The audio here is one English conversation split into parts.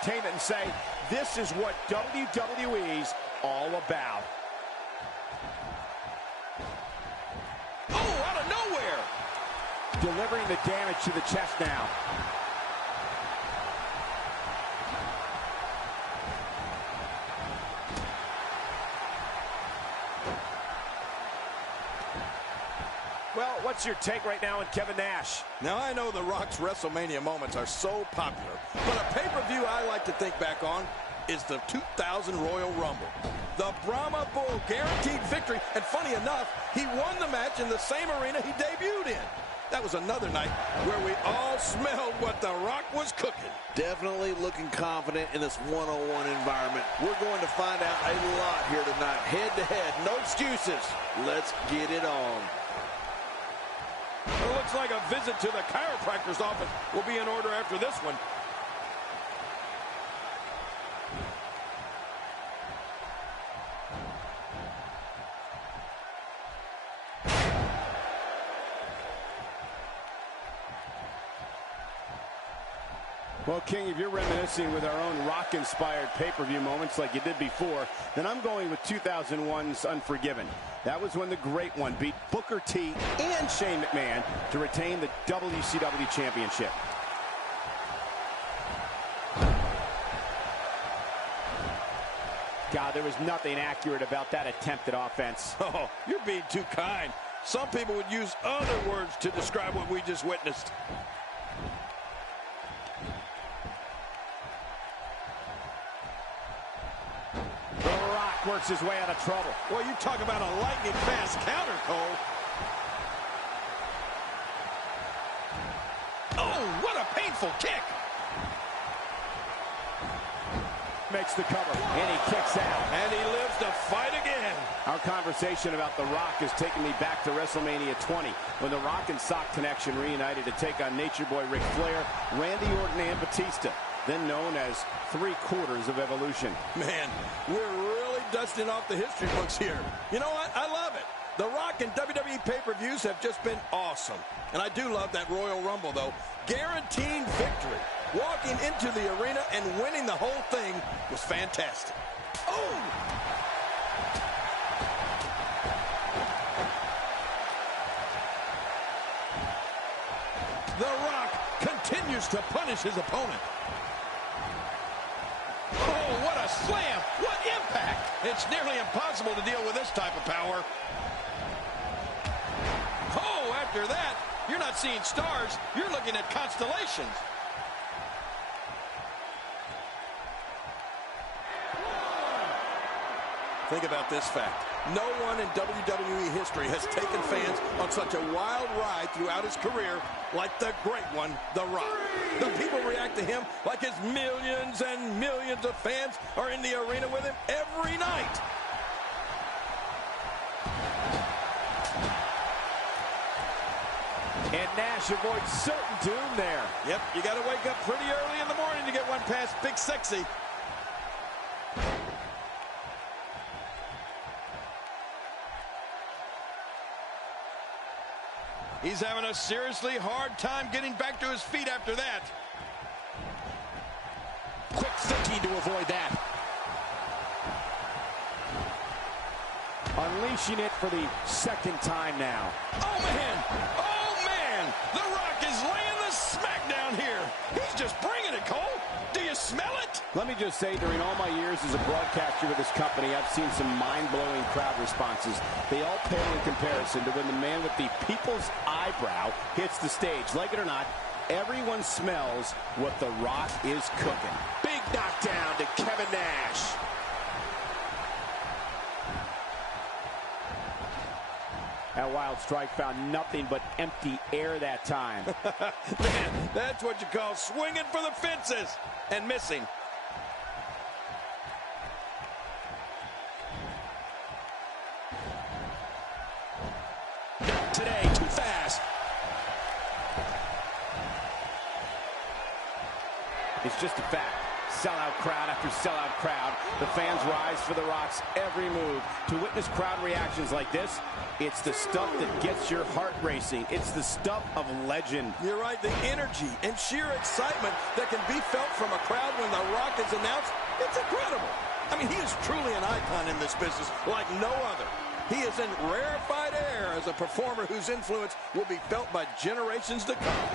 entertainment and say, this is what WWE's all about. Oh, out of nowhere! Delivering the damage to the chest now. Well, what's your take right now on Kevin Nash? Now, I know The Rock's WrestleMania moments are so popular, but a pay-per-view I like to think back on is the 2000 Royal Rumble. The Brahma Bull guaranteed victory, and funny enough, he won the match in the same arena he debuted in. That was another night where we all smelled what The Rock was cooking. Definitely looking confident in this one-on-one environment. We're going to find out a lot here tonight. Head-to-head, no excuses. Let's get it on. It looks like a visit to the chiropractor's office will be in order after this one. Well, King, if you're reminiscing with our own Rock-inspired pay-per-view moments like you did before, then I'm going with 2001's Unforgiven. That was when the Great One beat Booker T and Shane McMahon to retain the WCW Championship. God, there was nothing accurate about that attempt at offense. Oh, you're being too kind. Some people would use other words to describe what we just witnessed. Works his way out of trouble. Well, you talk about a lightning fast counter, Cole. Oh, what a painful kick. Makes the cover, and he kicks out. And he lives to fight again. Our conversation about The Rock has taken me back to WrestleMania 20, when The Rock and Sock Connection reunited to take on Nature Boy Ric Flair, Randy Orton, and Batista, then known as 3/4 of Evolution. Man, we're really dusting off the history books here. You know what? I love it. The Rock and WWE pay-per-views have just been awesome. And I do love that Royal Rumble, though. Guaranteed victory. Walking into the arena and winning the whole thing was fantastic. Oh! The Rock continues to punish his opponent. Oh, what a slam! What impact! It's nearly impossible to deal with this type of power. Oh, after that, you're not seeing stars, you're looking at constellations. Think about this fact. No one in WWE history has taken fans on such a wild ride throughout his career like the Great One, The Rock. The people react to him like his millions and millions of fans are in the arena with him every night. And Nash avoids certain doom there. Yep, you got to wake up pretty early in the morning to get one past Big Sexy. He's having a seriously hard time getting back to his feet after that. Quick thinking to avoid that. Unleashing it for the second time now. Oh, man! Oh, man! The Rock is laying the smackdown here. He's just bringing it, Cole. Do you smell it? Let me just say, during all my years as a broadcaster with this company, I've seen some mind-blowing crowd responses. They all pale in comparison to when the man with the people's eyebrow hits the stage. Like it or not, everyone smells what The Rock is cooking. Big knockdown to Kevin Nash. That wild strike found nothing but empty air that time. Man, that's what you call swinging for the fences and missing. Not today, too fast. It's just a fact. Sellout crowd after sellout crowd. The fans rise for the Rock's every move. To witness crowd reactions like this, it's the stuff that gets your heart racing. It's the stuff of legend. You're right. The energy and sheer excitement that can be felt from a crowd when The Rock is announced, it's incredible. I mean, he is truly an icon in this business like no other. He is in rarefied air as a performer whose influence will be felt by generations to come.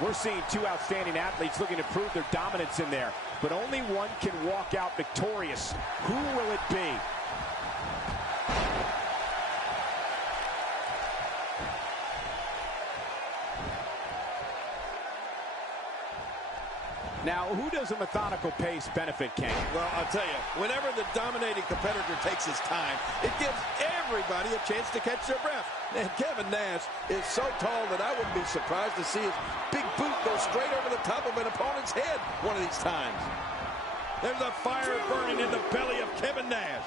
We're seeing two outstanding athletes looking to prove their dominance in there, but only one can walk out victorious. Who will it be? Now, who does a methodical pace benefit, King? Well, I'll tell you, whenever the dominating competitor takes his time, it gives everybody a chance to catch their breath. And Kevin Nash is so tall that I wouldn't be surprised to see his big boot go straight over the top of an opponent's head one of these times. There's a fire burning in the belly of Kevin Nash.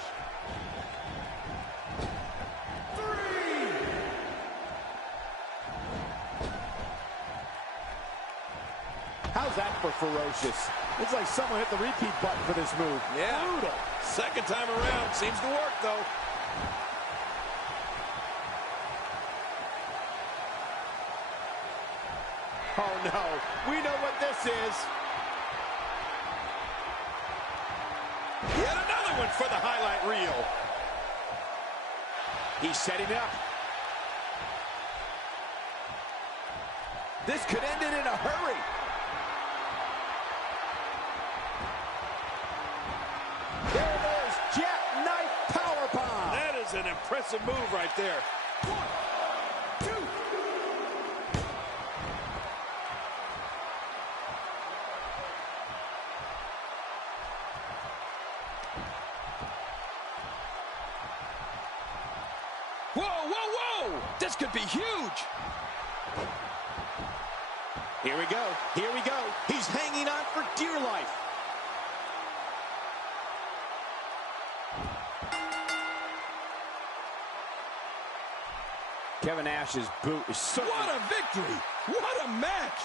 How's that for ferocious? It's like someone hit the repeat button for this move. Yeah. Brutal. Second time around. Seems to work, though. Oh, no. We know what this is. Yet another one for the highlight reel. He's setting up. This could end it in a hurry. There it is, jackknife powerbomb. That is an impressive move right there. 1, 2. Whoa, whoa, whoa! This could be huge. Here we go. Here we go. He's hanging on for dear life. Kevin Nash's boot is so... What a victory! What a match!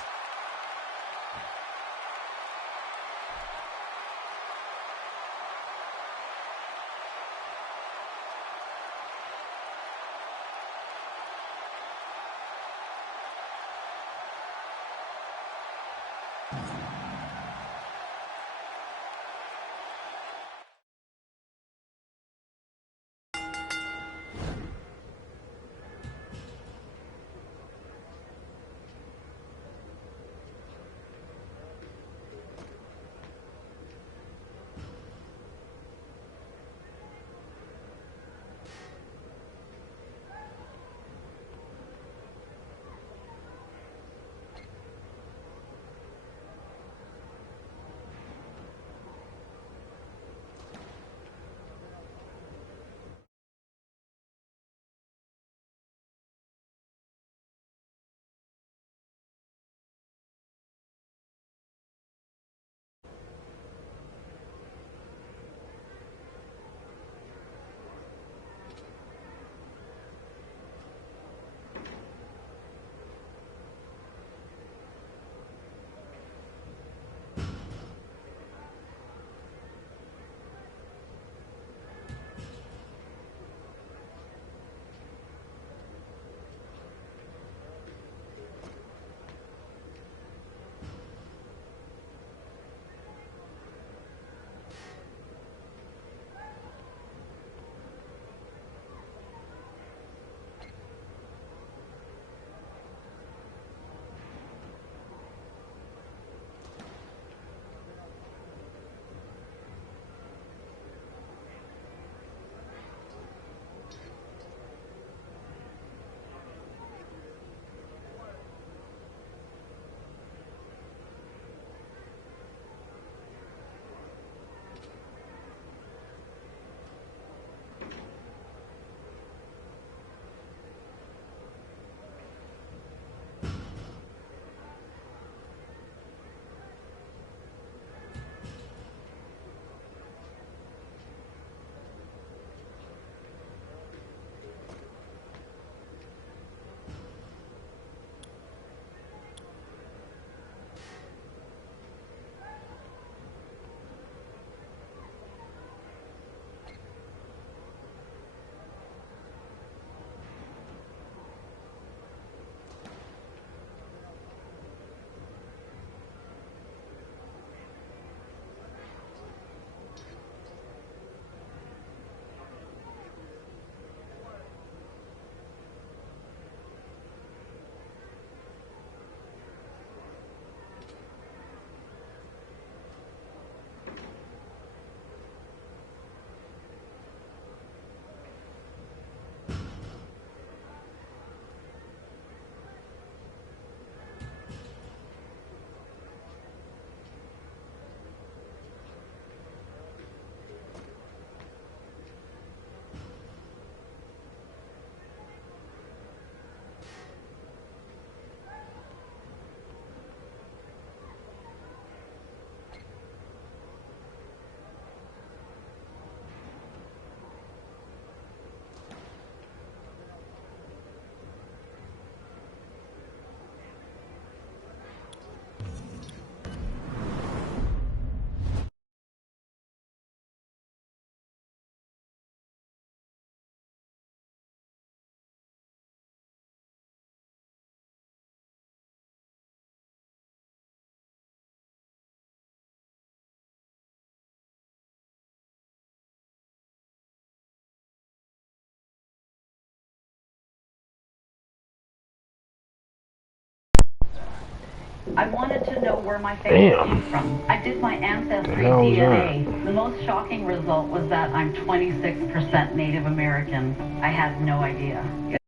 I wanted to know where my family came from. I did my ancestry DNA. The most shocking result was that I'm 26% Native American. I had no idea. It's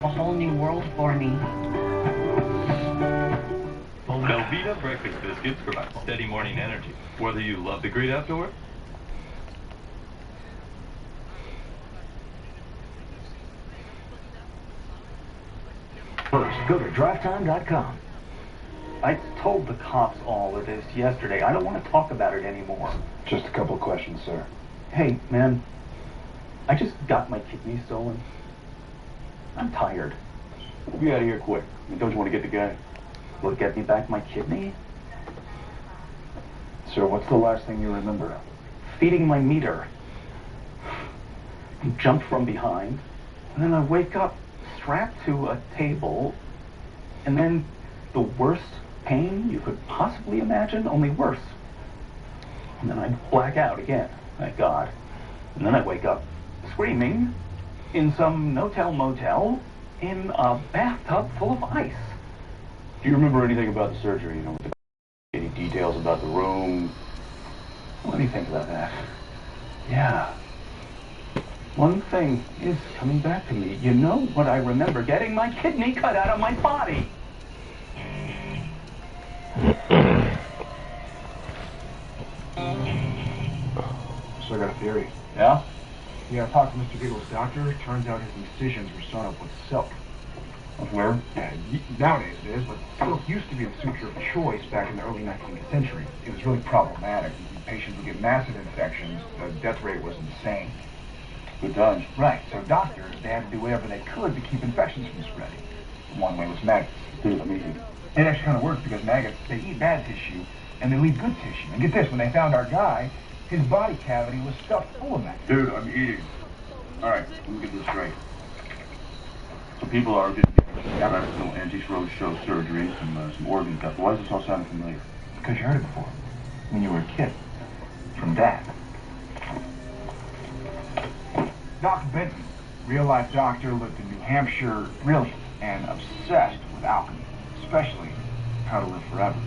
a whole new world for me. Velveeta breakfast biscuits provide steady morning energy, whether you love the great outdoors. First, go to drivetime.com. I told the cops all of this yesterday. I don't want to talk about it anymore. Just a couple of questions, sir. Hey, man, I just got my kidney stolen. I'm tired. Be out of here quick. I mean, don't you want to get the guy? Will it get me back my kidney? Sir, what's the last thing you remember? Feeding my meter. Jumped from behind, and then I wake up strapped to a table, and then the worst pain you could possibly imagine, only worse. And then I black out again, thank God. And then I wake up screaming in some no-tell motel in a bathtub full of ice. Do you remember anything about the surgery? You know, any details about the room? Let me think about that. Yeah. One thing is coming back to me. You know what I remember? Getting my kidney cut out of my body. So I got a theory. Yeah? Yeah, I talked to Mr. Beagle's doctor. Turns out his incisions were sewn up with silk. Where? Yeah, nowadays it is, but silk used to be the suture of choice back in the early 19th century. It was really problematic. Patients would get massive infections. The death rate was insane. Good times. Right, so doctors, they had to do whatever they could to keep infections from spreading. One way was maggots. Dude, amazing. It actually kind of works because maggots, they eat bad tissue and they leave good tissue. And get this, when they found our guy, his body cavity was stuffed full of maggots. Dude, I'm eating. All right, let me get this straight. So people are getting anti-stroke surgery, some organ cuts. Why does this all sound familiar? Because you heard it before, when you were a kid, from Dad. Doc Benton, real-life doctor, lived in New Hampshire, brilliant and obsessed with alchemy, especially how to live forever.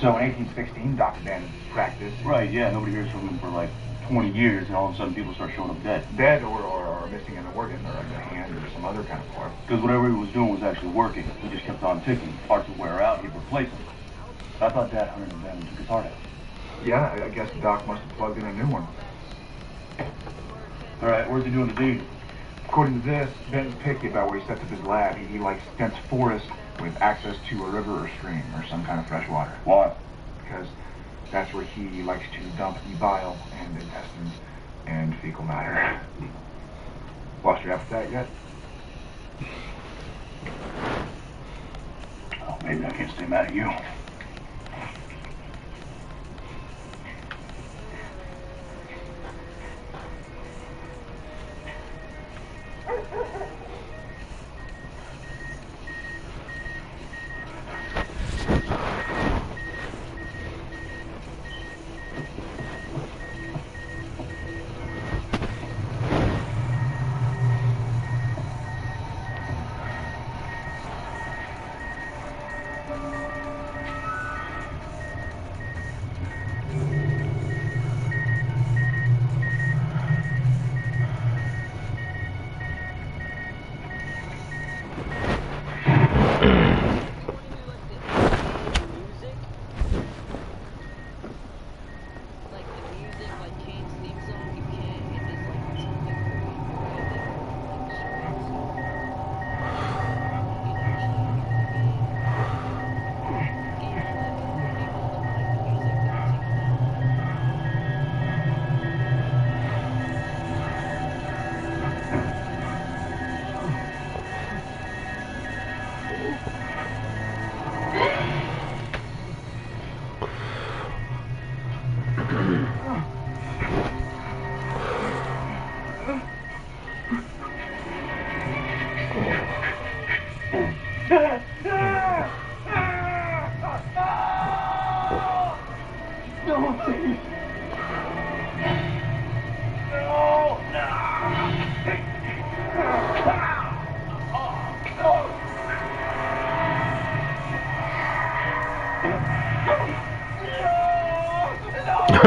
So in 1816, Dr. Benton practiced. Right, yeah, nobody hears from him for like 20 years, and all of a sudden people start showing up dead. Dead or missing an organ or a hand or some other kind of part. Because whatever he was doing was actually working. He just kept on ticking. Parts would wear out, he'd replace them. I thought Dad hunted him down and took his heart out. Yeah, I guess the doc must have plugged in a new one. All right, where's he doing the deed? According to this, Benton's picky about where he sets up his lab. He likes dense forest with access to a river or stream or some kind of fresh water. Why? Because that's where he likes to dump the bile and intestines and fecal matter. Lost your appetite yet? Oh, maybe I can't stay mad at you.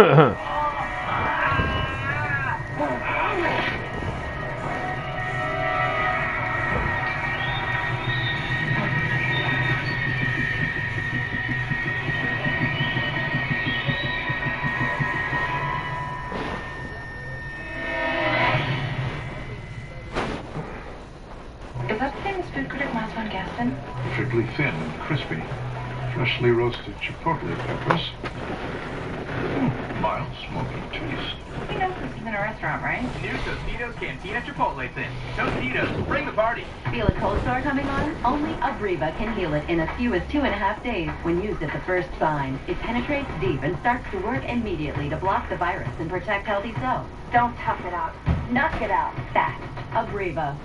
Is that the famous food critic last one, Gaston? Perfectly thin and crispy. Freshly roasted chipotle peppers. Mild, smoky taste. You know this isn't a restaurant, right? New Tostitos Cantina Chipotle Thin. Tostitos, bring the party. Feel a cold sore coming on? Only Abreva can heal it in as few as 2.5 days when used at the first sign. It penetrates deep and starts to work immediately to block the virus and protect healthy cells. Don't tough it out. Knock it out. Fast. Abreva.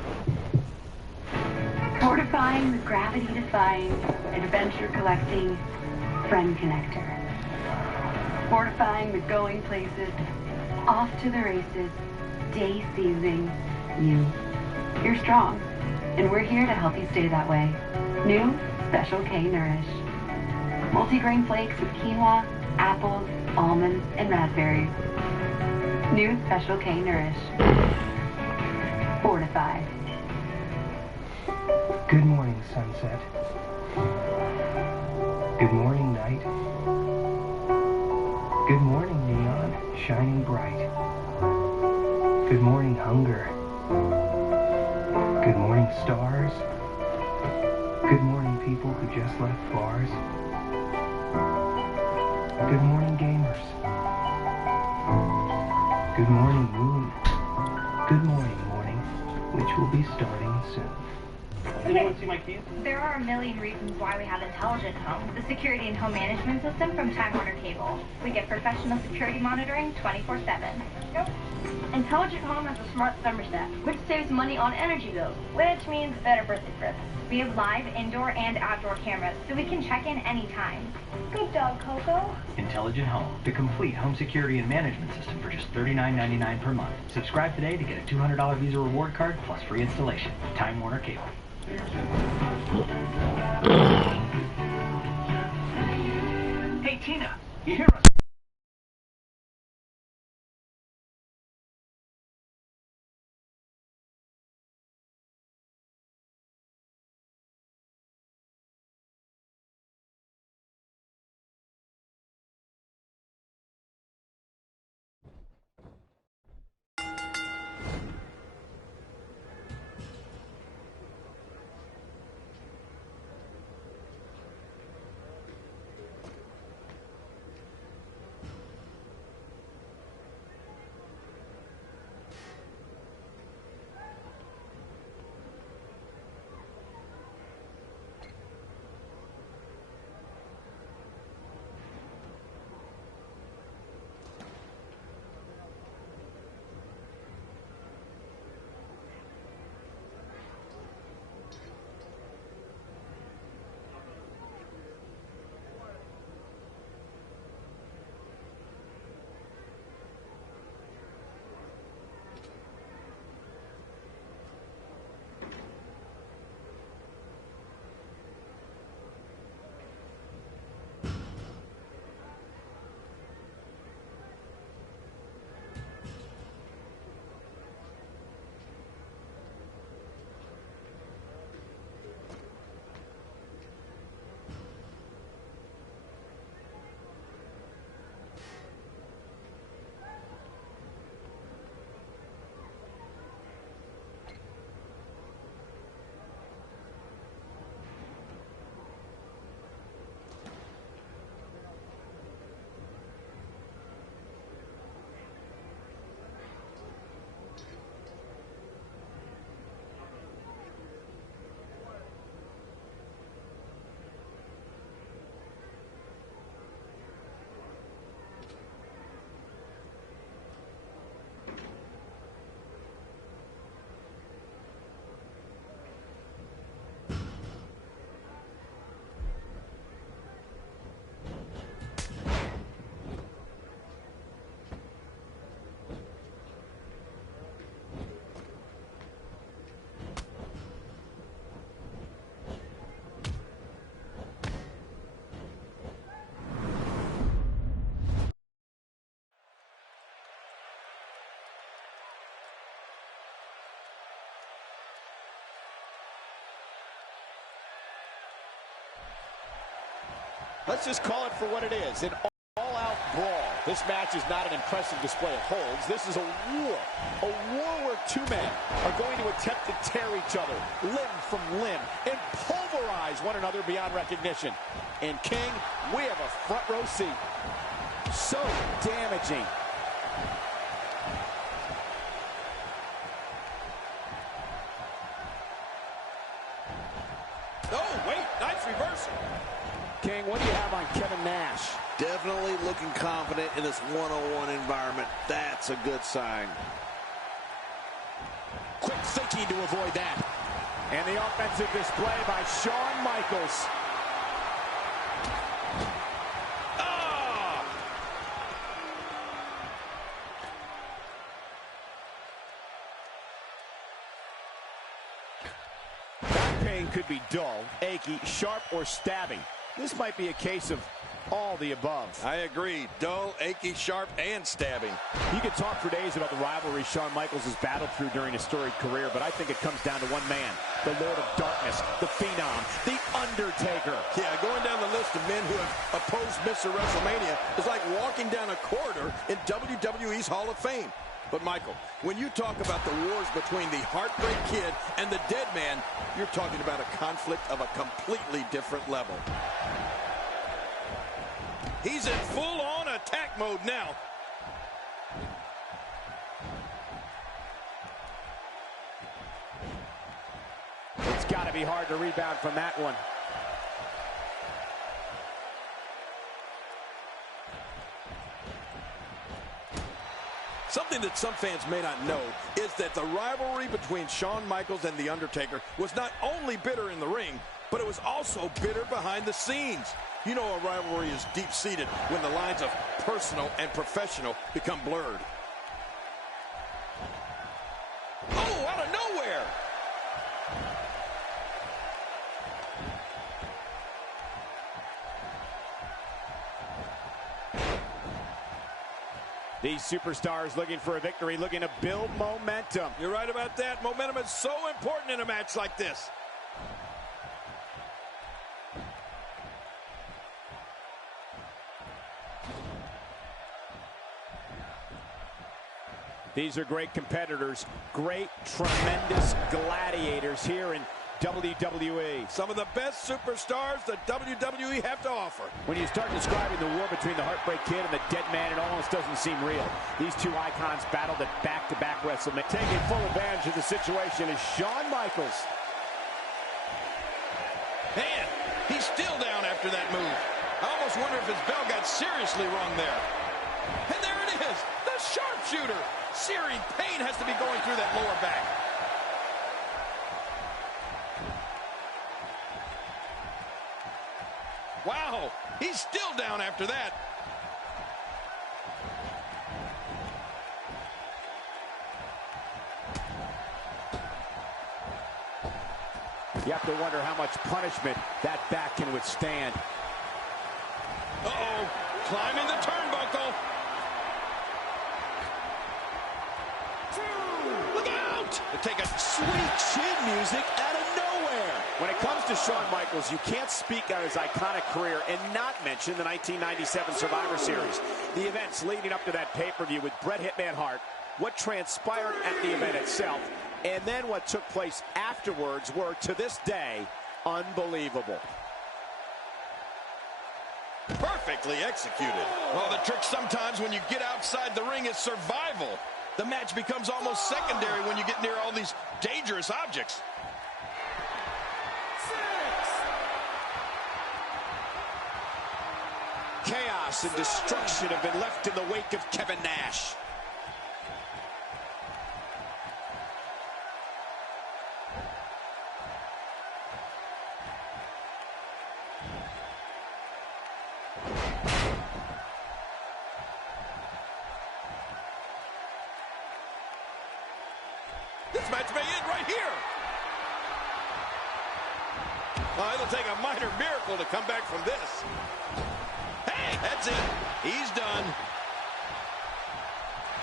Fortifying the gravity-defying, adventure-collecting friend connector. Fortifying the going places, off to the races, day-seizing you. You're strong, and we're here to help you stay that way. New Special K Nourish. Multigrain flakes with quinoa, apples, almonds, and raspberries. New Special K Nourish. Fortified. Good morning, sunset. Good morning, night. Good morning, neon, shining bright. Good morning, hunger. Good morning, stars. Good morning, people who just left bars. Good morning, gamers. Good morning, moon. Good morning, morning, which will be starting soon. Anyone see my keys? There are a million reasons why we have Intelligent Home, the security and home management system from Time Warner Cable. We get professional security monitoring 24/7. Yep. Intelligent Home has a smart thermostat, which saves money on energy bills, which means better birthday presents. We have live indoor and outdoor cameras, so we can check in anytime. Good dog, Coco. Intelligent Home, the complete home security and management system for just $39.99 per month. Subscribe today to get a $200 Visa reward card plus free installation. Time Warner Cable. Hey, Tina, you hear us? Let's just call it for what it is, an all-out brawl. This match is not an impressive display of holds. This is a war where two men are going to attempt to tear each other limb from limb and pulverize one another beyond recognition. And King, we have a front row seat. So damaging. Oh, wait, nice reversal. King, what do you have on Kevin Nash? Definitely looking confident in this one-on-one environment. That's a good sign. Quick thinking to avoid that. And the offensive display by Shawn Michaels. That pain could be dull, achy, sharp, or stabbing. This might be a case of all the above. I agree. Dull, achy, sharp, and stabbing. You could talk for days about the rivalry Shawn Michaels has battled through during his storied career, but I think it comes down to one man, the Lord of Darkness, the Phenom, the Undertaker. Yeah, going down the list of men who have opposed Mr. WrestleMania is like walking down a corridor in WWE's Hall of Fame. But, Michael, when you talk about the wars between the Heartbreak Kid and the Dead Man, you're talking about a conflict of a completely different level. He's in full-on attack mode now. It's got to be hard to rebound from that one. Something that some fans may not know is that the rivalry between Shawn Michaels and The Undertaker was not only bitter in the ring, but it was also bitter behind the scenes. You know a rivalry is deep-seated when the lines of personal and professional become blurred. Oh, out of nowhere! These superstars looking for a victory, looking to build momentum. You're right about that. Momentum is so important in a match like this. These are great competitors, great, tremendous gladiators here in WWE. Some of the best superstars that WWE have to offer. When you start describing the war between the Heartbreak Kid and the Dead Man, it almost doesn't seem real. These two icons battled at back-to-back WrestleMania. Taking full advantage of the situation is Shawn Michaels. Man, he's still down after that move. I almost wonder if his bell got seriously wrong there. And there it is, the sharpshooter. Searing pain has to be going through that lower back. Wow, he's still down after that. You have to wonder how much punishment that back can withstand. Uh-oh, climbing the turnbuckle. Look out! To take a sweet chin music out of nowhere. When it comes to Shawn Michaels, you can't speak on his iconic career and not mention the 1997 Survivor Series. The events leading up to that pay-per-view with Bret Hitman Hart, what transpired at the event itself, and then what took place afterwards were, to this day, unbelievable. Perfectly executed. Well, the trick sometimes when you get outside the ring is survival. The match becomes almost secondary when you get near all these dangerous objects. Chaos and destruction have been left in the wake of Kevin Nash. This match may end right here. It'll take a minor miracle to come back from this. Hey, that's it. He's done.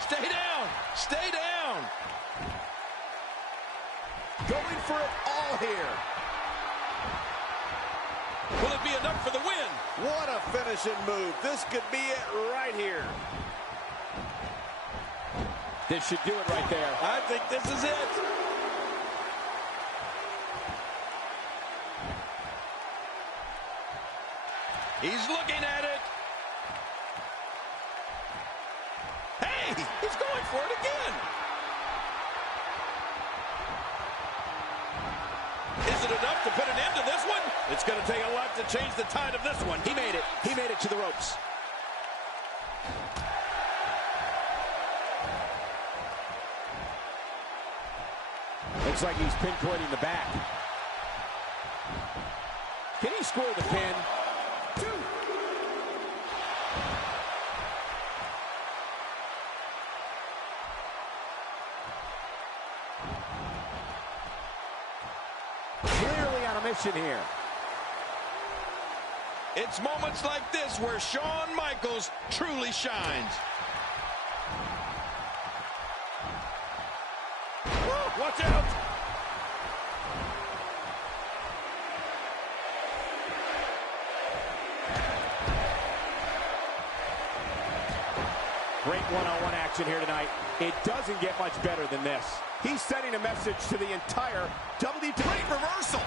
Stay down. Stay down. Going for it all here. Will it be enough for the win? What a finishing move. This could be it right here. This should do it right there. I think this is it. He's looking at it. Hey, he's going for it again. Is it enough to put an end to this one? It's going to take a lot to change the tide of this one. He made it. He made it to the ropes. Looks like he's pinpointing the back. Can he score the pin? Clearly on a mission here. It's moments like this where Shawn Michaels truly shines. Woo, watch out! Great one-on-one action here tonight. It doesn't get much better than this. He's sending a message to the entire WWE. Great reversal.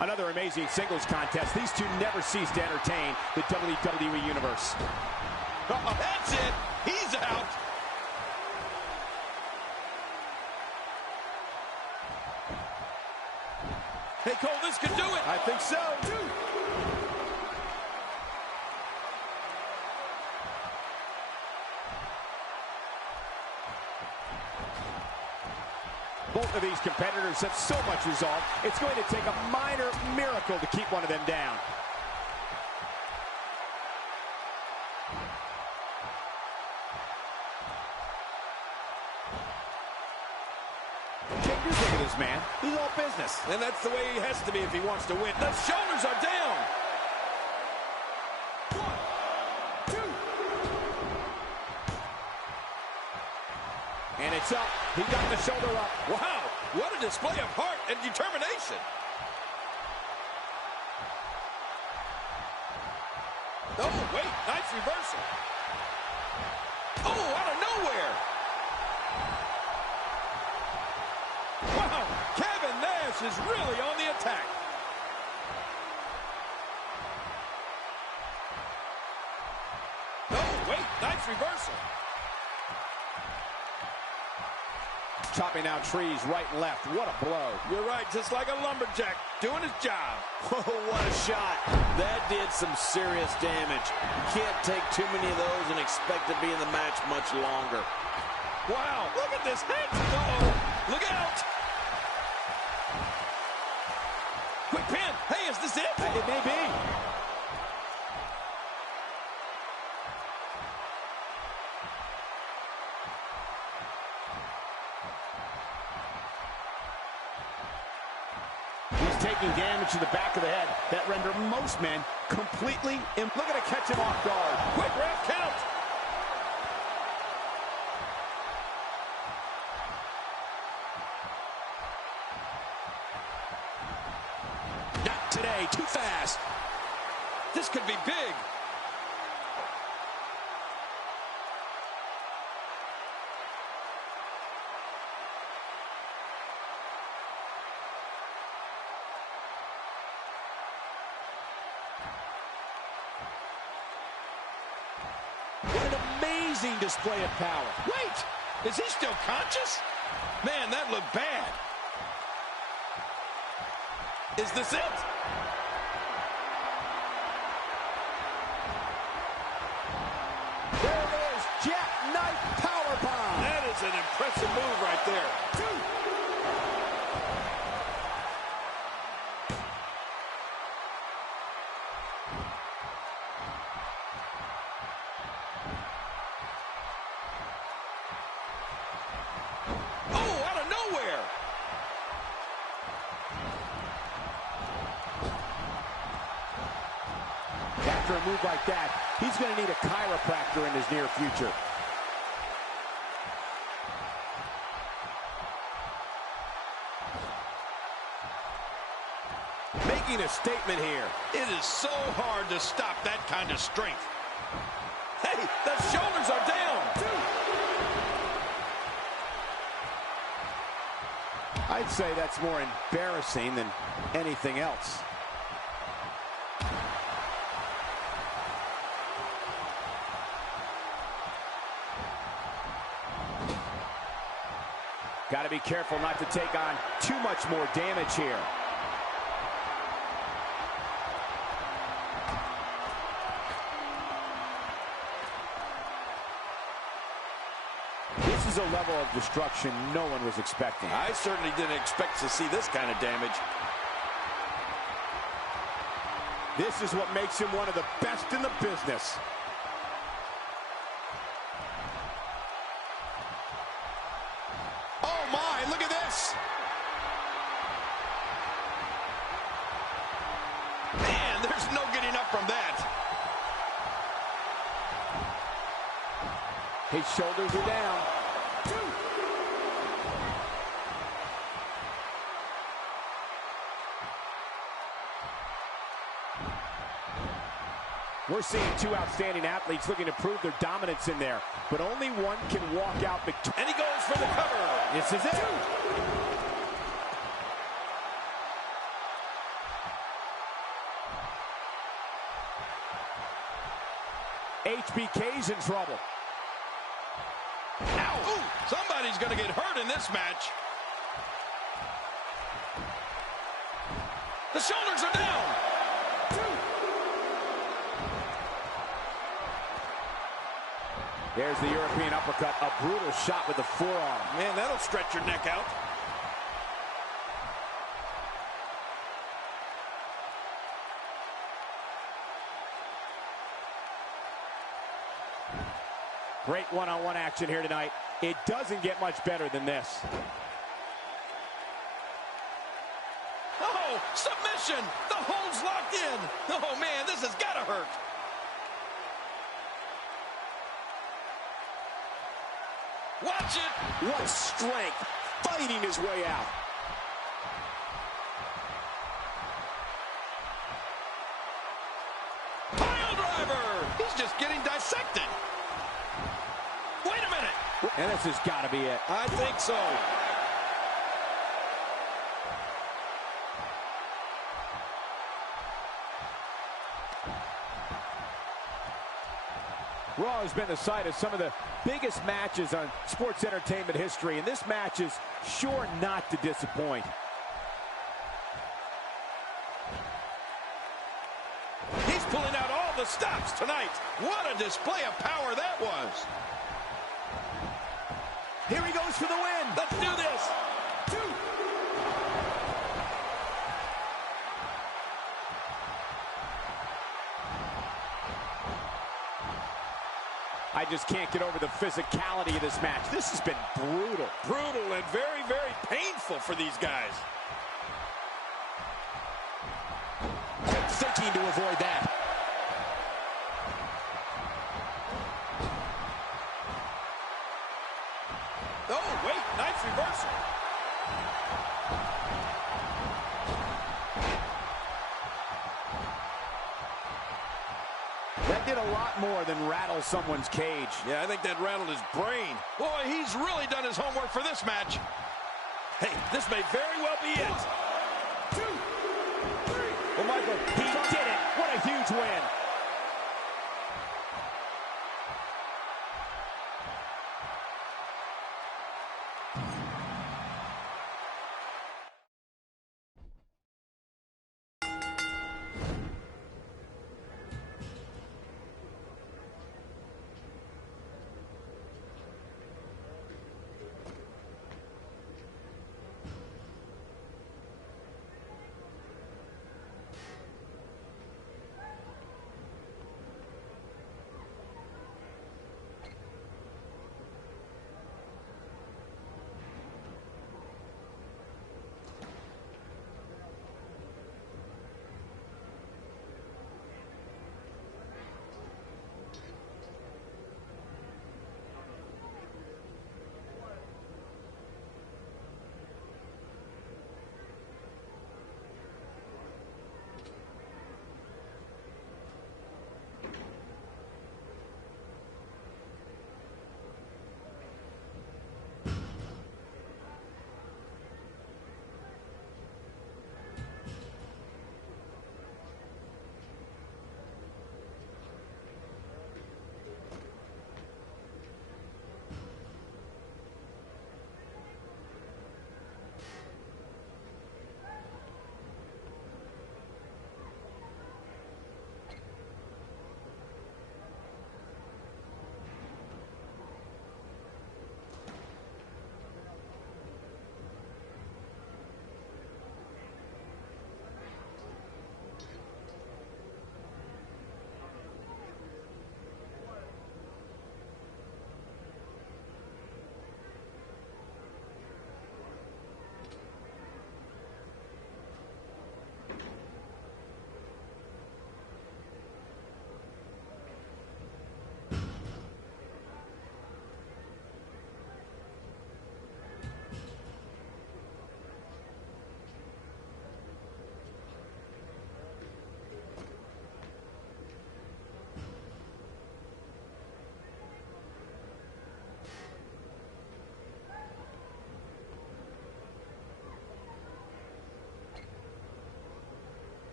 Another amazing singles contest. These two never cease to entertain the WWE Universe. That's it. He's out. Hey, Cole, this could do it. I think so. Both of these competitors have so much resolve, it's going to take a minor miracle to keep one of them down. Look at this man. He's all business. And that's the way he has to be if he wants to win. The shoulders are down. 1, 2. And it's up. He got the shoulder up. Wow, what a display of heart and determination. Oh, wait, nice reversal. Oh, out of nowhere. Wow, Kevin Nash is really on the attack. Oh, wait, nice reversal. Chopping down trees right and left. What a blow. You're right, just like a lumberjack doing his job. Oh, what a shot. That did some serious damage. You can't take too many of those and expect to be in the match much longer. Wow, look at this hit. Uh-oh, look out. Quick pin. Hey, is this it? It may be. Taking damage to the back of the head that render most men completely looking to catch him off guard. Quick ref count. Not today, too fast. This could be big. What an amazing display of power. Wait, is he still conscious? Man, that looked bad. Is this it? There it is, jackknife powerbomb. That is an impressive move right there. 2. After a move like that, he's going to need a chiropractor in his near future. making a statement here. It is so hard to stop that kind of strength. Hey, the shoulders are down. I'd say that's more embarrassing than anything else. Got to be careful not to take on too much more damage here. This is a level of destruction no one was expecting. I certainly didn't expect to see this kind of damage. This is what makes him one of the best in the business. Oh my, look at this. Man, there's no getting up from that. His shoulders are down. We're seeing two outstanding athletes looking to prove their dominance in there, but only one can walk out victorious. And he goes for the cover. This is it. HBK's in trouble. Ow! Ooh, somebody's going to get hurt in this match. The shoulders are down. There's the European uppercut, a brutal shot with the forearm. Man, that'll stretch your neck out. Great one-on-one action here tonight. It doesn't get much better than this. Oh, submission! The hold's locked in. Oh, man, this has got to hurt. Watch it! What strength, fighting his way out. Pile driver! He's just getting dissected. Wait a minute! And this has got to be it. I think so. Raw has been the site of some of the biggest matches on sports entertainment history, and this match is sure not to disappoint. He's pulling out all the stops tonight. What a display of power that was. Here he goes for the win. Let's do this. I just can't get over the physicality of this match. This has been brutal. Brutal and very, very painful for these guys. Quick thinking to avoid that. Oh, wait, nice reversal. That did a lot more than rattle someone's cage. Yeah, I think that rattled his brain. Boy, he's really done his homework for this match. Hey, this may very well be it. 1, 2, 3. Well, Michael, he did it. What a huge win.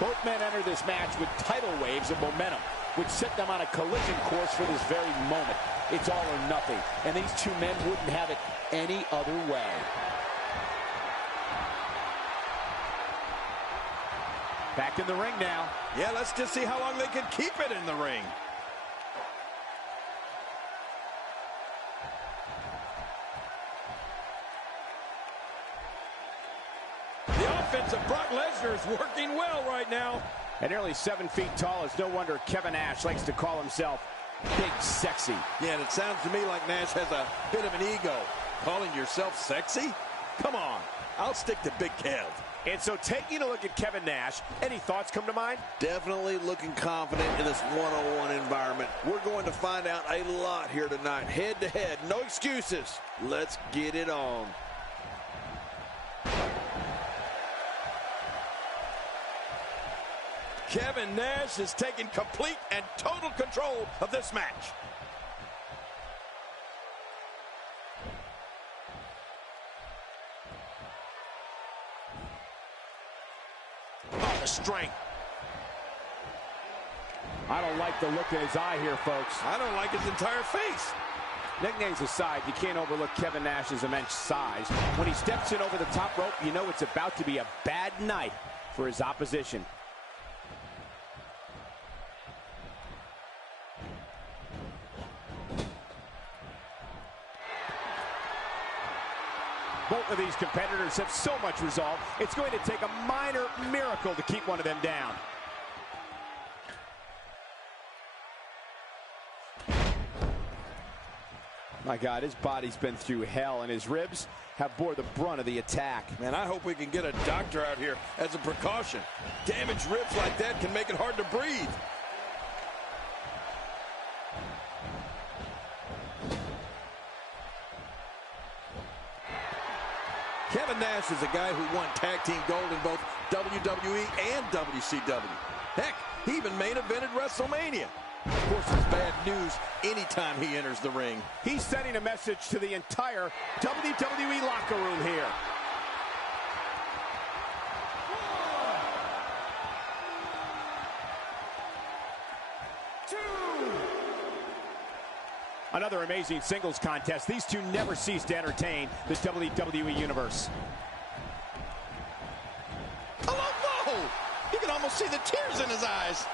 Both men enter this match with tidal waves of momentum, which set them on a collision course for this very moment. It's all or nothing, and these two men wouldn't have it any other way. Back in the ring now. Yeah, let's just see how long they can keep it in the ring. The offense of Brock Lesnar is working well right now. At nearly 7 feet tall, it's no wonder Kevin Nash likes to call himself Big Sexy. Yeah, and it sounds to me like Nash has a bit of an ego. Calling yourself sexy? Come on, I'll stick to Big Kev. And so taking a look at Kevin Nash, any thoughts come to mind? Definitely looking confident in this one-on-one environment. We're going to find out a lot here tonight. Head to head, no excuses. Let's get it on. Kevin Nash is taking complete and total control of this match. Oh, the strength. I don't like the look in his eye here, folks. I don't like his entire face. Nicknames aside, you can't overlook Kevin Nash's immense size. When he steps in over the top rope, you know it's about to be a bad night for his opposition. Both of these competitors have so much resolve, it's going to take a minor miracle to keep one of them down. My God, his body's been through hell, and his ribs have bore the brunt of the attack. Man, I hope we can get a doctor out here as a precaution. Damaged ribs like that can make it hard to breathe. Kevin Nash is a guy who won tag team gold in both WWE and WCW. Heck, he even main evented WrestleMania. Of course, it's bad news anytime he enters the ring. He's sending a message to the entire WWE locker room here. Another amazing singles contest. These two never cease to entertain the WWE Universe. Oh, whoa! You can almost see the tears in his eyes.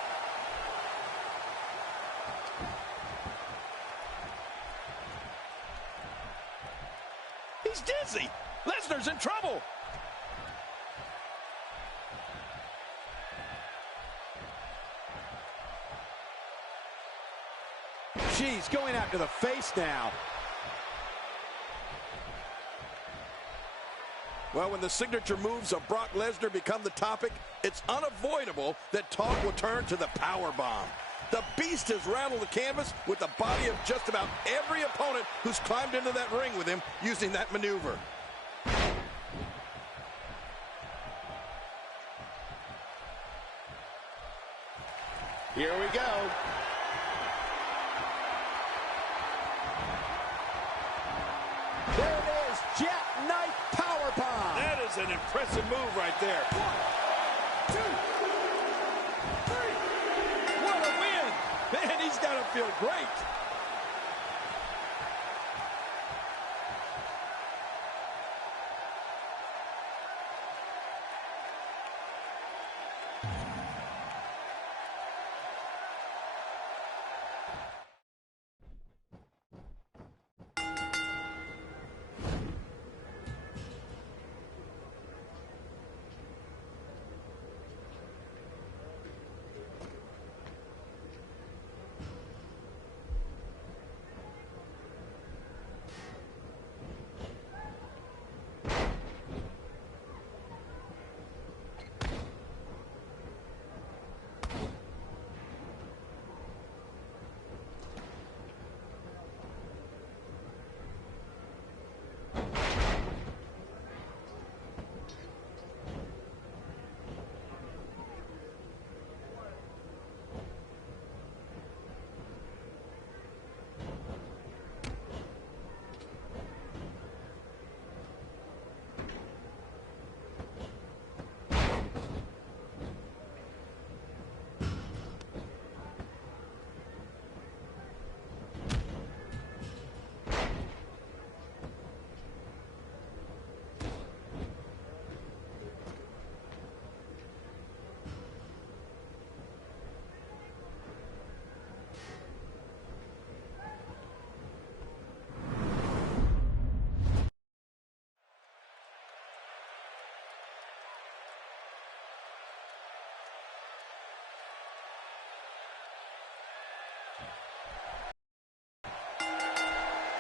He's dizzy. Lesnar's in trouble. She's going after the face now. Well, when the signature moves of Brock Lesnar become the topic, it's unavoidable that talk will turn to the power bomb. The Beast has rattled the canvas with the body of just about every opponent who's climbed into that ring with him using that maneuver. Here we go. There it is, jackknife powerbomb. That is an impressive move right there. 1, 2, 3. What a win! Man, he's got to feel great.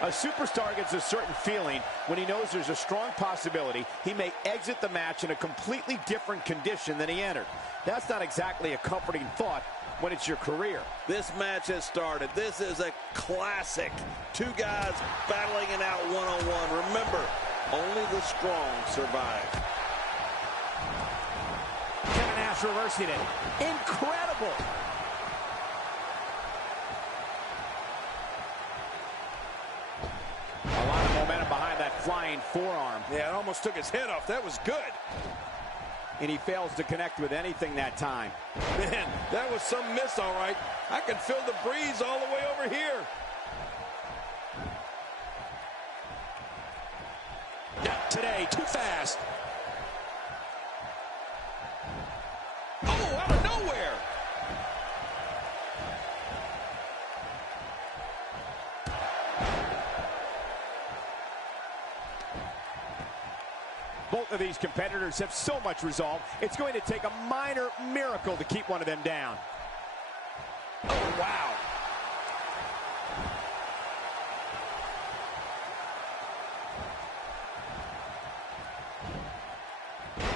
A superstar gets a certain feeling when he knows there's a strong possibility he may exit the match in a completely different condition than he entered. That's not exactly a comforting thought when it's your career. This match has started. This is a classic. Two guys battling it out one-on-one. Remember, only the strong survive. Kevin Nash reversing it. Incredible. A lot of momentum behind that flying forearm. Yeah, it almost took his head off. That was good. And he fails to connect with anything that time. Man, that was some miss, all right. I can feel the breeze all the way over here. Not today, too fast. Oh, out of nowhere. Both of these competitors have so much resolve, it's going to take a minor miracle to keep one of them down. Oh, wow.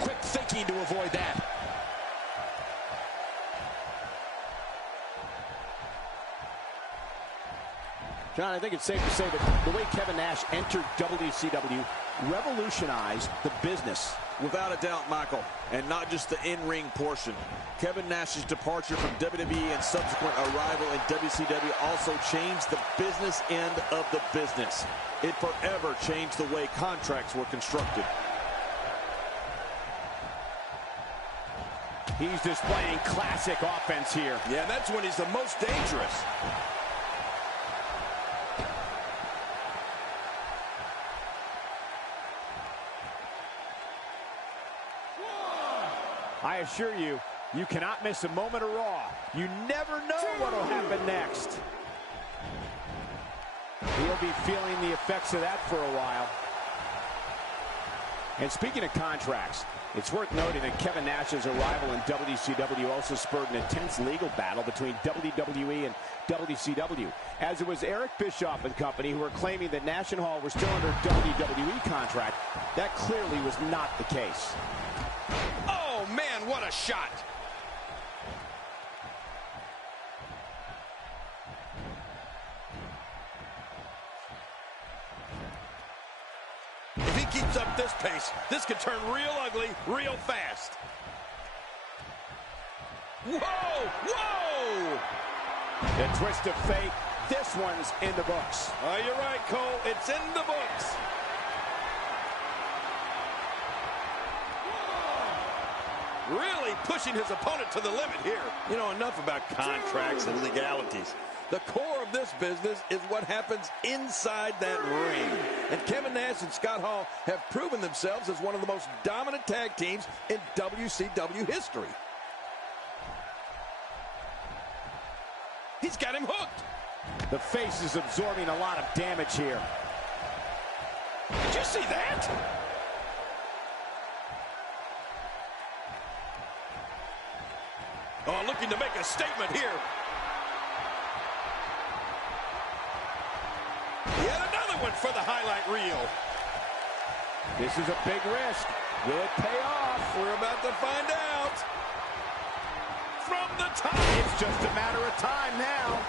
Quick thinking to avoid that. John, I think it's safe to say that the way Kevin Nash entered WCW revolutionized the business. Without a doubt, Michael, and not just the in-ring portion. Kevin Nash's departure from WWE and subsequent arrival in WCW also changed the business end of the business. It forever changed the way contracts were constructed. He's displaying classic offense here. Yeah, that's when he's the most dangerous. I assure you, you cannot miss a moment of Raw. You never know what will happen next. He'll be feeling the effects of that for a while. And speaking of contracts, it's worth noting that Kevin Nash's arrival in WCW also spurred an intense legal battle between WWE and WCW, as it was Eric Bischoff and company who were claiming that Nash and Hall were still under WWE contract. That clearly was not the case. Oh, man, what a shot. If he keeps up this pace, this could turn real ugly real fast. Whoa! Whoa! The twist of fate. This one's in the books. Oh, you're right, Cole. It's in the books. Really pushing his opponent to the limit here. You know, enough about contracts and legalities. The core of this business is what happens inside that ring. And Kevin Nash and Scott Hall have proven themselves as one of the most dominant tag teams in WCW history. He's got him hooked. The face is absorbing a lot of damage here. Did you see that? Oh, looking to make a statement here. Yet another one for the highlight reel. This is a big risk. Will it pay off? We're about to find out. From the top. It's just a matter of time now.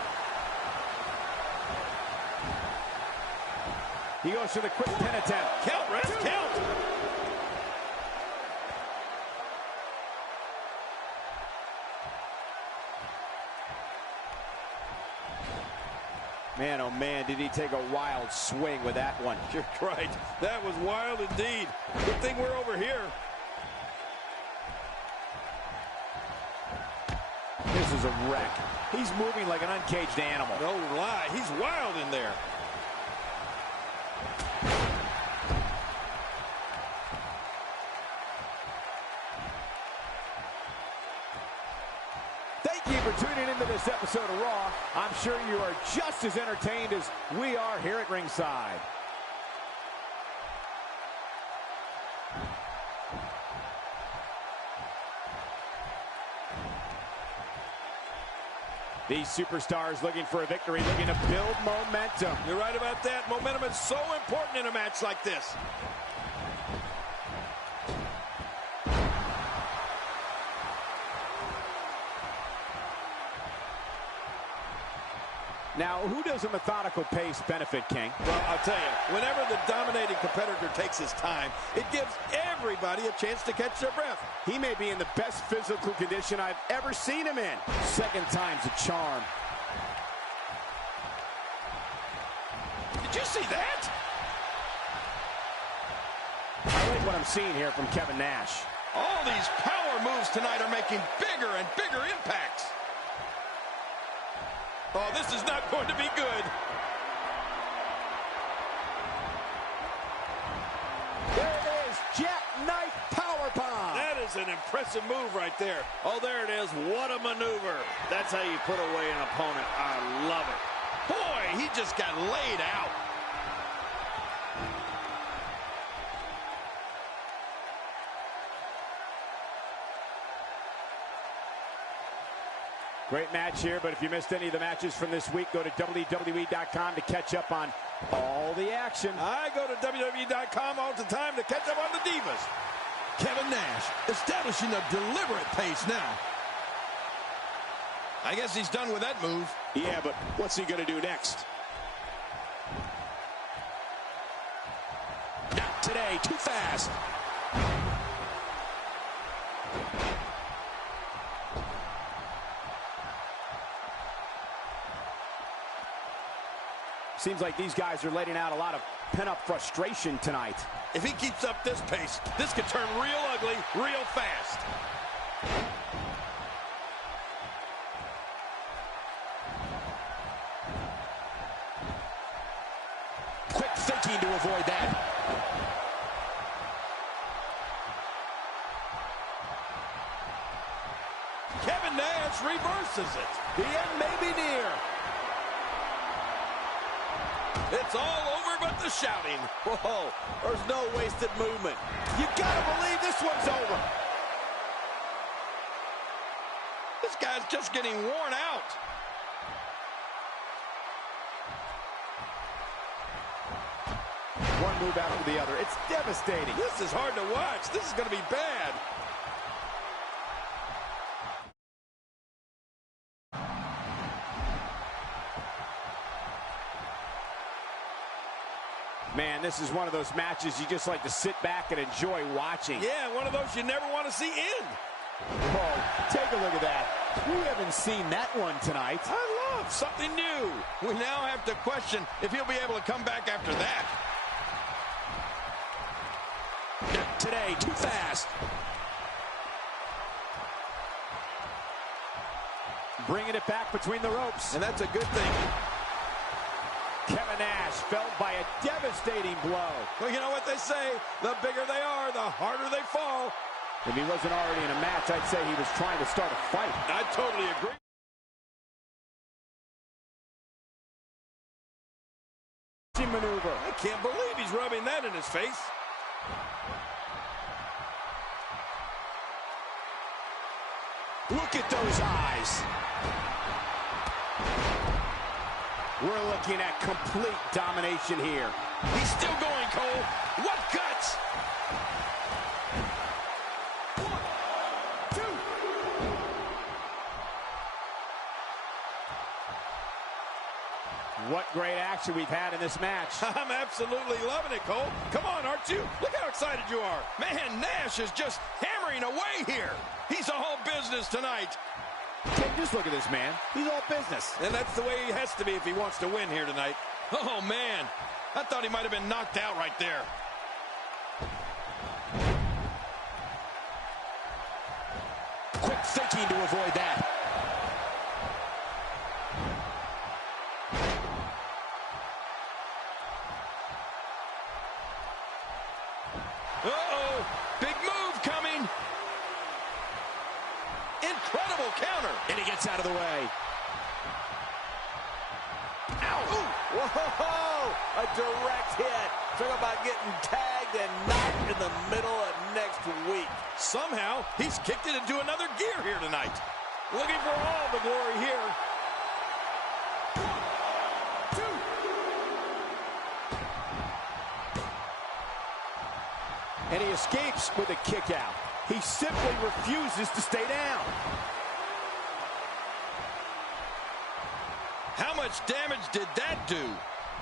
He goes for the quick pin attempt. Count, ref, count. Man, oh man, did he take a wild swing with that one. You're right. That was wild indeed. Good thing we're over here. This is a wreck. He's moving like an uncaged animal. No lie. He's wild in there. Thank you for tuning into this episode of Raw. I'm sure you are just as entertained as we are here at ringside. These superstars looking for a victory, looking to build momentum. You're right about that. Momentum is so important in a match like this. Now, who does a methodical pace benefit, King? Well, I'll tell you, whenever the dominating competitor takes his time, it gives everybody a chance to catch their breath. He may be in the best physical condition I've ever seen him in. Second time's a charm. Did you see that? I like what I'm seeing here from Kevin Nash. All these power moves tonight are making bigger and bigger impacts. Oh, this is not going to be good. There it is, jackknife powerbomb. That is an impressive move right there. Oh, there it is. What a maneuver. That's how you put away an opponent. I love it. Boy, he just got laid out. Great match here, but if you missed any of the matches from this week, go to WWE.com to catch up on all the action. I go to WWE.com all the time to catch up on the Divas. Kevin Nash establishing a deliberate pace now. I guess he's done with that move. Yeah, but what's he going to do next? Not today, too fast. Seems like these guys are letting out a lot of pent-up frustration tonight. If he keeps up this pace, this could turn real ugly real fast. Quick thinking to avoid that. Kevin Nash reverses it. The end may be near. It's all over but the shouting. Whoa, there's no wasted movement. You gotta believe this one's over. This guy's just getting worn out. One move after the other. It's devastating. This is hard to watch. This is going to be bad. Man, this is one of those matches you just like to sit back and enjoy watching. Yeah, one of those you never want to see end. Whoa, take a look at that. We haven't seen that one tonight. I love something new. We now have to question if he'll be able to come back after that. Not today, too fast. Bringing it back between the ropes. And that's a good thing. Kevin Nash felled by a devastating blow. Well, you know what they say, the bigger they are, the harder they fall. If he wasn't already in a match, I'd say he was trying to start a fight. I totally agree. Maneuver. I can't believe he's rubbing that in his face. Look at those eyes. We're looking at complete domination here. He's still going, Cole. What guts! 1, 2. What great action we've had in this match. I'm absolutely loving it, Cole. Come on, aren't you? Look how excited you are. Man, Nash is just hammering away here. He's all business tonight. Hey, just look at this man. He's all business. And that's the way he has to be if he wants to win here tonight. Oh, man. I thought he might have been knocked out right there. Quick thinking to avoid that. Uh-oh. Big move coming. Incredible counter. And he gets out of the way. Ow. Ooh. Whoa, a direct hit. Talk about getting tagged and knocked in the middle of next week. Somehow, he's kicked it into another gear here tonight. Looking for all the glory here. And he escapes with a kick out. He simply refuses to stay down. How much damage did that do?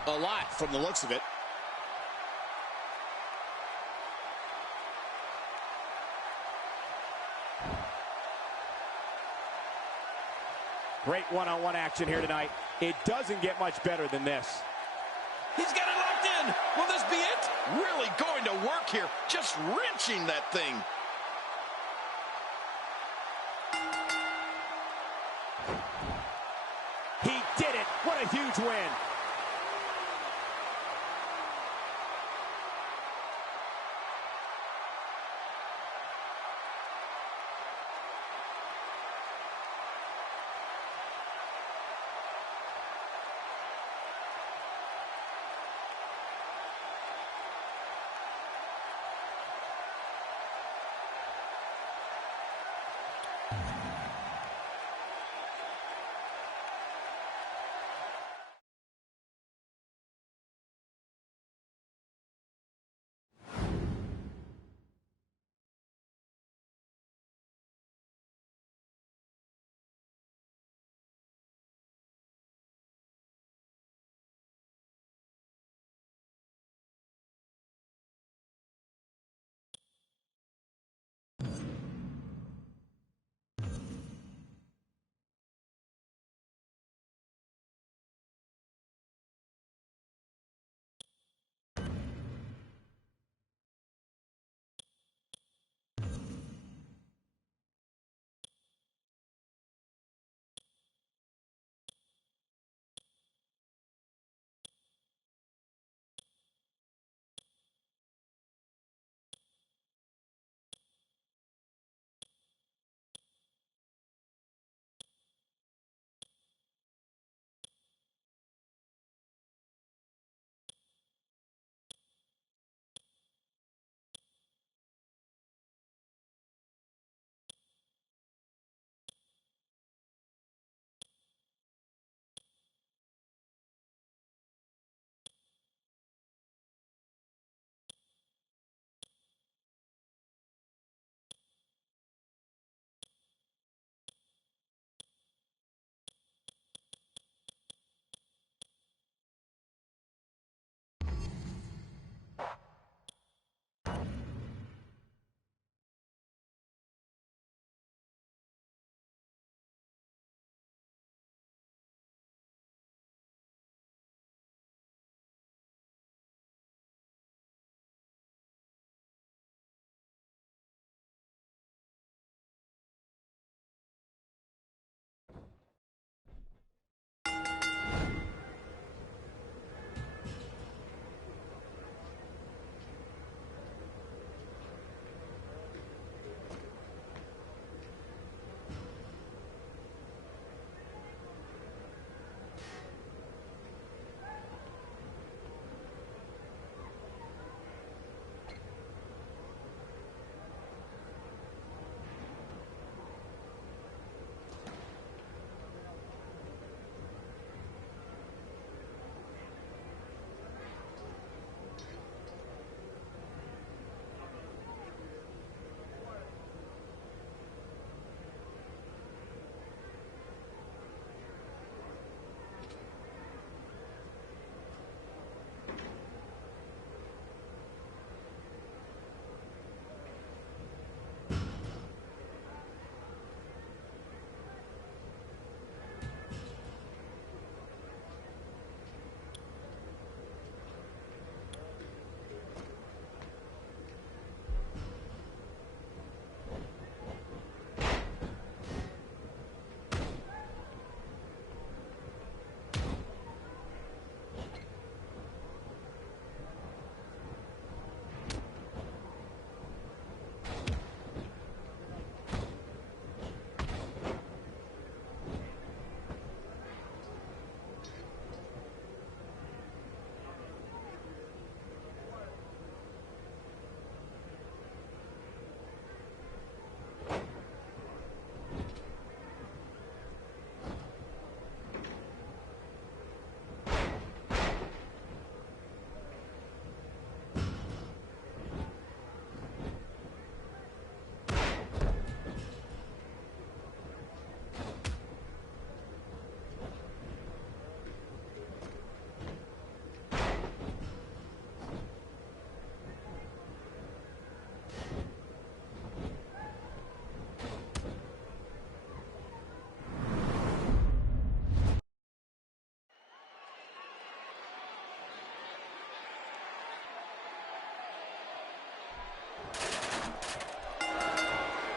A lot from the looks of it. Great one-on-one action here tonight. It doesn't get much better than this. He's got it locked in. Will this be it? Really going to work here. Just wrenching that thing. He did it. What a huge win.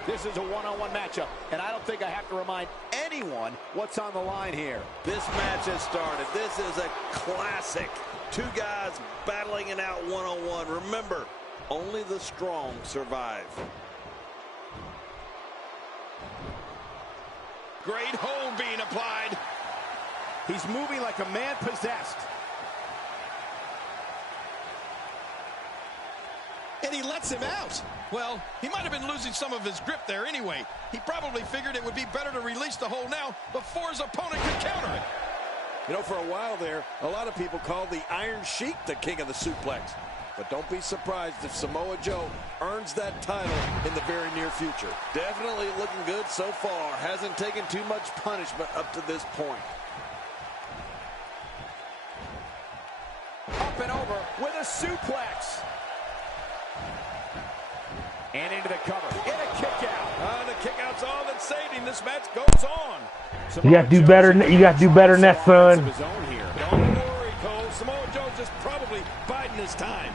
This is a one-on-one matchup, and I don't think I have to remind anyone what's on the line here. This match has started. This is a classic. Two guys battling it out one-on-one. Remember, only the strong survive. Great hold being applied. He's moving like a man possessed. And he lets him out. Well, he might have been losing some of his grip there anyway. He probably figured it would be better to release the hold now before his opponent could counter it. You know, for a while there, a lot of people called the Iron Sheik the king of the suplex. But don't be surprised if Samoa Joe earns that title in the very near future. Definitely looking good so far. Hasn't taken too much punishment up to this point. Up and over with a suplex. And into the cover. In a kick out. The kick out's all that saved him. This match goes on. You got to do better. You got to do better than that, son. Don't worry, Cole. Samoa Joe's just probably biding his time.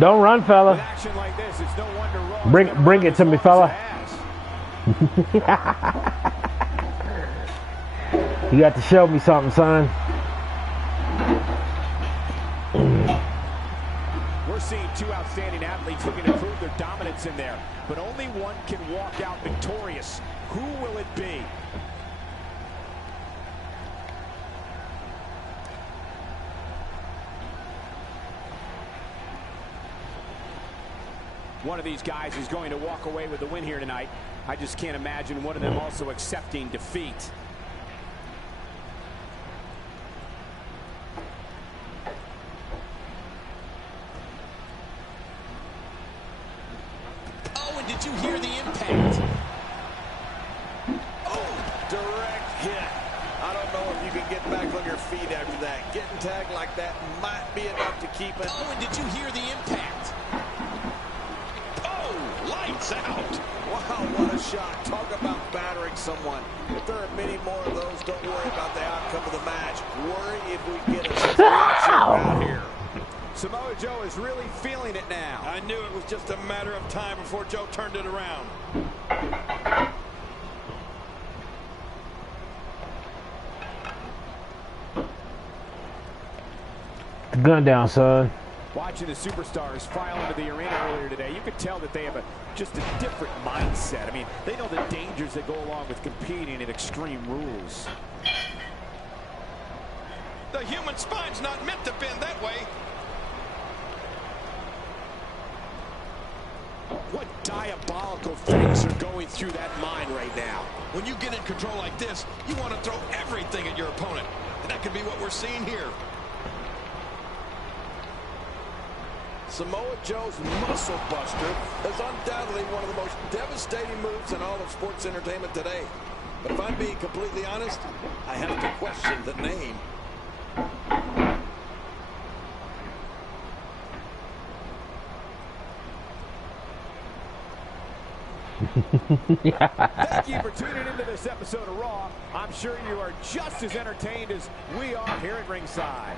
Don't run, fella. Like this, it's no wonder bring it to me, fella. You got to show me something, son. We're seeing two outstanding athletes looking to prove their dominance in there, but only one can walk out victorious. Who will it be? One of these guys is going to walk away with the win here tonight. I just can't imagine one of them also accepting defeat. Did you hear the impact? Oh, direct hit. I don't know if you can get back on your feet after that. Getting tagged like that might be enough to keep it. Oh, and did you hear the impact? Oh, lights out. Wow, what a shot. Talk about battering someone. If there are many more of those, don't worry about the outcome of the match. Worry if we get a screenshot out here. Samoa Joe is really feeling it now. I knew it was just a matter of time before Joe turned it around. Gun down, son. Watching the superstars file into the arena earlier today, you could tell that they have just a different mindset. I mean, they know the dangers that go along with competing in extreme rules. The human spine's not meant to bend that way. What diabolical things are going through that mind right now? When you get in control like this, you want to throw everything at your opponent. And that could be what we're seeing here. Samoa Joe's Muscle Buster is undoubtedly one of the most devastating moves in all of sports entertainment today. But if I'm being completely honest, I have to question the name. Thank you for tuning into this episode of Raw. I'm sure you are just as entertained as we are here at ringside.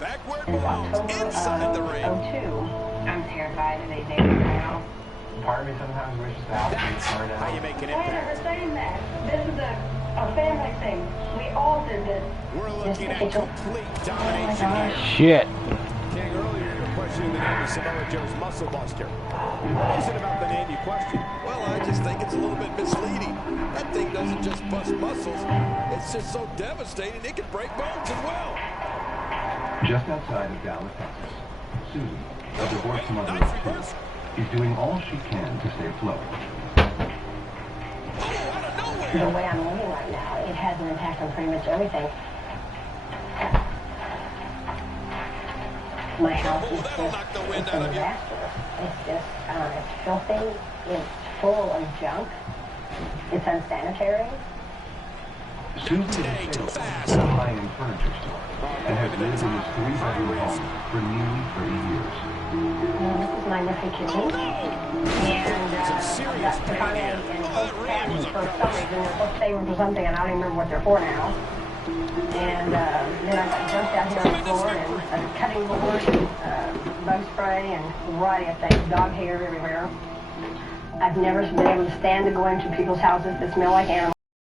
Back where it belongs, inside the ring. I'm terrified of AJ now. Part of me sometimes wishes the house would burn out. How you make an Why impact. are saying that? This is a family thing. We all did this. We're looking at complete domination here. Shit. King, earlier you were questioning the name of Samoa Joe's Muscle Buster. What is it about the name you question? Well, I just think it's a little bit misleading. That thing doesn't just bust muscles. It's just so devastating it can break bones as well. Just outside of Dallas, Texas, Susan, a divorced mother of two, is doing all she can to stay afloat. The way I'm living right now, it has an impact on pretty much everything. My house is just a disaster. It's just, it's filthy, it's full of junk, it's unsanitary. Susie is in a high-end furniture store and has lived in this 3-bedroom home for nearly 30 years. This is my nephew kitchen, and got the finance and both cabinets for some reason. They're supposed to stay for something, and I don't even remember what they're for now. And then I got jumped out here on the floor and cutting board and bug spray and a variety of things, dog hair everywhere. I've never been able to stand to go into people's houses that smell like animals.